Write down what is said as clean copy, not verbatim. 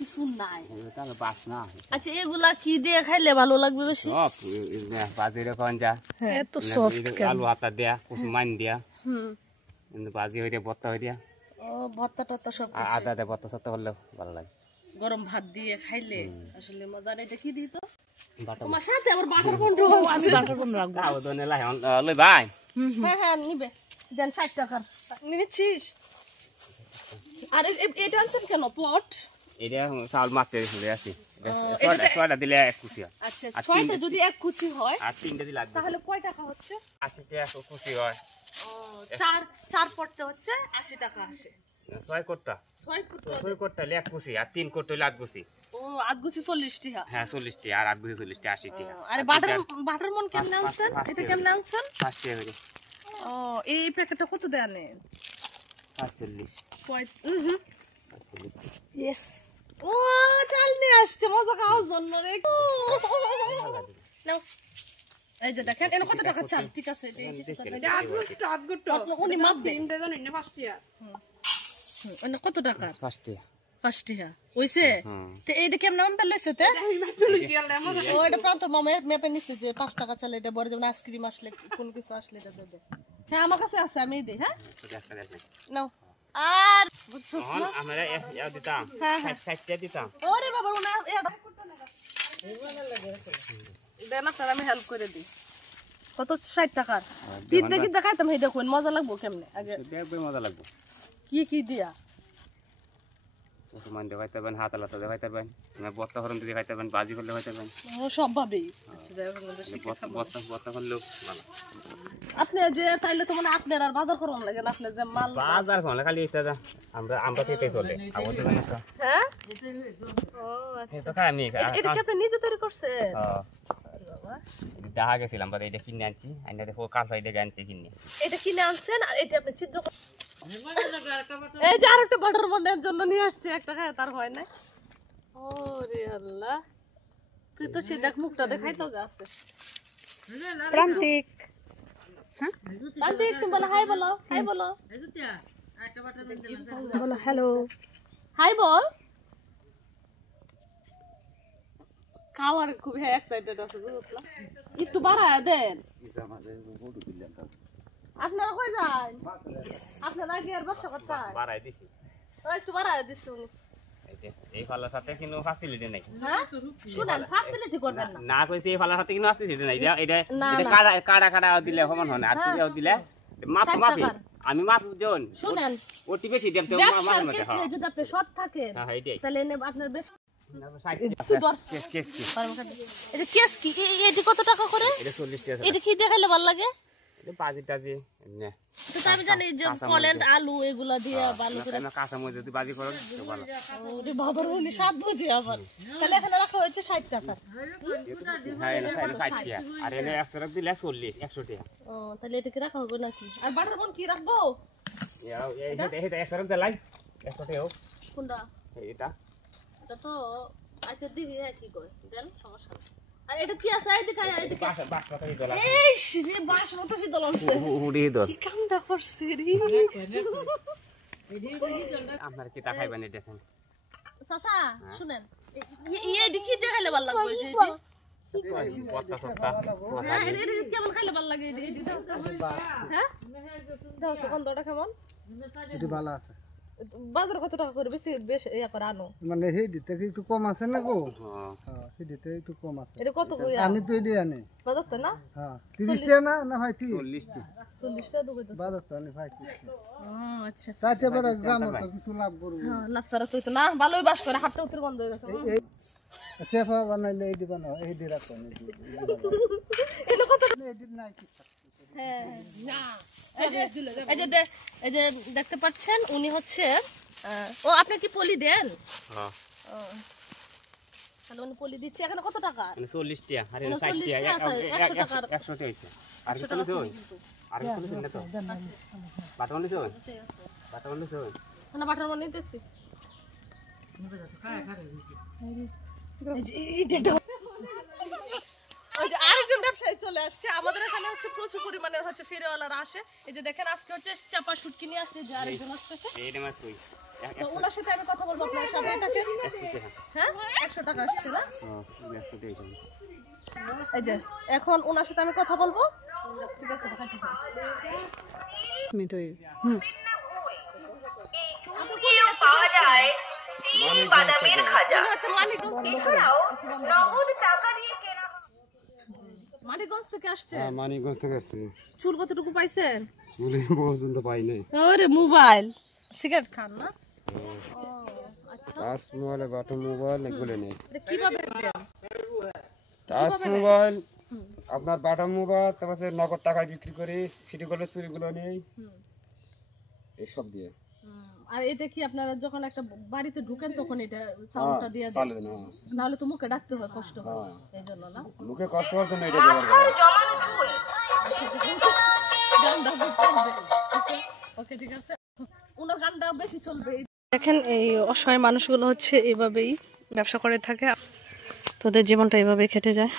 কিছু নাই। তাহলে বাস না। আচ্ছা এগুলা কি দিয়ে খাইলে ভালো লাগবে বেশি? বাজিরে কোন যা এত সফট আলু হাতা দেয়া কুসু মান দিয়া বাজি হইয়া ভর্তা হইয়া ও ভর্তা টর্তা সব আদা দে ভর্তা সত্তা করলেও ভালো লাগে। গরম ভাত দিয়ে খাইলে আসলে মজা নেই। দেখি দিই তো বাটার তোমার সাথে আবার বাটার বন্ধু আমি বাটার বন্ধু রাখবো। আও দনে লাই লই ভাই। হ্যাঁ হ্যাঁ নিবে দেন 60 টাকার নিচ্ছিস। আর এটা আনছেন কেন পট? এটা চাউল মারতে দিলে আছে ছয়টা দিলে এক কুচি হয়। আচ্ছা ছয়টা যদি এক কুচি হয় আর তিনটা দিলে লাগবে তাহলে কয় টাকা হচ্ছে? 80 টাকা কুচি হয়। ও চার পড়তে হচ্ছে 80 টাকা আসে। 6 কোটটা 6 কোটটা এক কুচি আর 3 কোট হইলে 8 কুচি। ও 8 কুচি 40 টাকা। হ্যাঁ 40 টাকা আর 8 কুচি 40 টাকা 80 টাকা। আরে বাটার মন কেমন আনছেন? এটা কেমন আনছেন? 5 টাকা করে। ও এই প্যাকেটটা কত দেন? 45 ইয়েস। ও চাল নিয়ে আসছে মজা খাওয়ার জন্য রে। নাও এই যে দেখেন এনে কত টাকা চাল? ঠিক আছে এটা উনি মাপ দেন। এনে কত টাকা? 5 টাকা 5 টাকা হইছে। তো এইটা কেমন নাম পেলেছে? তে ও এটা প্রান্ত মামা মেপে নিছে যে 5 টাকা চাল এটা বড় যেমন আইসক্রিম আসলে কোন কিছু আসলে এটা দেবে। হ্যাঁ আমার কাছে আছে আমি দেই। হ্যাঁ নাও। আর বুঝছস না আমরা ইয়া দিতাম 60 টাকা দিতাম। ওরে বাবা ওনা এটা দেন আপনার আমি হেল্প করে দিই। কত? 60 টাকার তিন দেখি দেখাইতাম এটা কোন মজা লাগবো কেমনে আগে দেখবে মজা লাগবে। কি দিয়া মান দেখাইতে পারেন হাত আলাদা দেখাইতে পারেন না বত্তা হরন দেখাইতে পারেন বাজি করলে দেখাইতে পারেন সব ভাবেই। আচ্ছা যাই হোক আমাদের শিখে খাবো। বত্তা করলেও ভালো। আপনি যে তাইলে তো মানে আপনার আর বাজার করুন লাগে না। আপনি যে মাল বাজার কোন খালি এটা আমরা খেতে চলে আবার দিবেন না। হ্যাঁ ও আচ্ছা এই তো খাই আমি এটা কি আপনি নিজে তৈরি করছেন? হ্যাঁ দেখা গেছিলাম বাদ এটা কিনে আনছি আইনা দেখো কাল ফাইডে আনছি কিনে। এটা কিনে আনছেন আর এটা আপনি ছিদ্র এই যে আরেকটা বাটার বনের জন্য নিয়ে আসছে একটা খায় তার হয় না। ওরে আল্লাহ তুই তো সে দেখ মুখটা দেখাই তো আছে প্রান্তিক। হ্যাঁ প্রান্তিক তুমি বলো হাই বলো হাই বলো বলো হ্যালো হাই বল। খাওয়ার খুব এক্সাইটেড আছে বুঝলা। একটু বাড়ায় দেন। আপনারা কই যান? আপনারা কি আর ব্যবসা করতেন? বাড়াই দিছি একটু বাড়ায় দিছি উনি। এই ফালার সাথে কোনো ফ্যাসিলিটি নাই। হ্যাঁ শুনেন ফ্যাসিলিটি করবেন না না কইছি এই ফালার সাথে কোনো ফ্যাসিলিটি নাই। এটা কাটা দিলে সমান হয় না আর তুইও দিলে মাপ মাপি আমি মাপ জন শুনেন ওটি বেশি দেব তো মাপের মধ্যে। হ্যাঁ যদি আপনি সৎ থাকেন হ্যাঁ এইটাই তাহলে এনে আপনার বেশ কেস কি এটা কেস কি এটি কত টাকা করে? এটা 40 টাকা। এটা কি দেখাইলে ভালো লাগে? এটা বাজি টাজি না তো আমি জানি যে কলেন্ড আলু এগুলা দিয়ে ভালো করে না কাঁচা মরিচ যদি বাজি করো তো ভালো। ওরে বাবার উনি স্বাদ বুঝি আবার। তাহলে এখানে রাখা হয়েছে 60 টাকা। হ্যাঁ এটা 60 টাকা আর এনে 100 টাকা দিলে 40 100 টাকা। ও তাহলে এটা কি রাখা হবে নাকি? আর বাটার বন কি রাখবো? এটা 100 টাকা দিলাই 100 টাকা হোক কোনটা? এটা এটা তো আচ্ছা দিদি কি করে দেন সমস্যা নেই। আর এটা কি আছে এই দেখাই এই দিকে বাসমতি দলা এই রে বাসমতি দল আছে উড়ি দল কি কামটা করছে রে। আপনার কি তা খাইবেন এটা দেখেন চাচা শুনেন এই দেখি দেখাইলে ভালো লাগবে যে বত্তা সত্তা হ্যাঁ এটা কেমন খাইলে ভালো লাগে এই দিটা হ্যাঁ দাও গন্ধটা কেমন? এটা ভালো আছে। বাজার কত টাকা করে বেশি বেশি ইয়া করে আনো মানে সেই দিতে একটু কম আছে না গো? হ্যাঁ সেই দিতে একটু কম আছে। এটা কত করে আমি তো এডি আনি বাজারতে না? হ্যাঁ 30 টাকা না না ভাই 40 টাকা 40 টাকা দেবো তো বাজারতে আনি ভাই 30 টাকা। আচ্ছা তাতে বড় গ্রাম তো কিছু লাভ করব। হ্যাঁ লাভ ছাড়া তো না ভালোই বাস করে হাতটা উত্তর বন্ধ হয়ে গেছে। এই সেফা বানাইলে এই দিবা না এই দি রাখো এটা কত এই দি নাই কি হ্যাঁ না এই যে দেখতে পাচ্ছেন উনি হচ্ছে ও আপনি কি পলি দেন? হ্যাঁ তাহলে উনি পলি দিচ্ছে। এখানে কত টাকা? 40 টাকা আর 60 টাকা 100 টাকা 100 টাকা হইছে আর কি কইছো আর কি কইছো না তো বাটা বলিছো বাটা বলিছো না বাটার মনে দিতেছি আরেকজন ব্যবসায়ী চলে আসছে আমাদের এখানে হচ্ছে প্রচুর পরিমাণের হচ্ছে ফেরিওয়ালারা আসে। এই যে দেখেন আজকে হচ্ছে চাপা শুটকি নিয়ে আসছে যে আরেকজন আসতেছে। এইটা মাছ কই তো ওনার সাথে আমি কথা বলবো আপনার সাথে এটাকে হ্যাঁ 100 টাকা আসছে না এই যে এখন ওনার সাথে আমি কথা বলবো ঠিক আছে মিনিট হয়ে পাওয়া যায় বাদামের খাজা নগদ টাকা দিয়ে কেনা মানিকগঞ্জ থেকে আসছে মানিকগঞ্জ থেকে আসছে চুল কতটুকু পাইছেন চুলে পর্যন্ত পাই নাই আরে মোবাইল সিগারেট খান না ও আচ্ছা টাচ মোবাইল বাটন মোবাইল এগুলো নেই এটা কিভাবে দেন টাচ মোবাইল আপনার বাটন মোবাইল তারপরে নগদ টাকা বিক্রি করে সিটি কলের চুরিগুলো নেই এইসব দিয়ে আর এটা কি আপনারা যখন একটা বাড়িতে ঢুকেন তখন এটা সাউন্ডটা দিয়ে দেন চালু না নাহলে তো মুখে ডাকতে হয় কষ্ট হয় এইজন্য না মুখে কষ্ট হওয়ার জন্য এটা ব্যবহার করে জমানো ধুই আচ্ছা ঠিক আছে গানটা বলতে হবে আচ্ছা ওকে ঠিক আছে ওনার গানটা বেশি চলবে দেখেন এই অসহায় মানুষগুলো হচ্ছে এইভাবেই ব্যবসা করে থাকে তোদের জীবনটা এইভাবেই কেটে যায়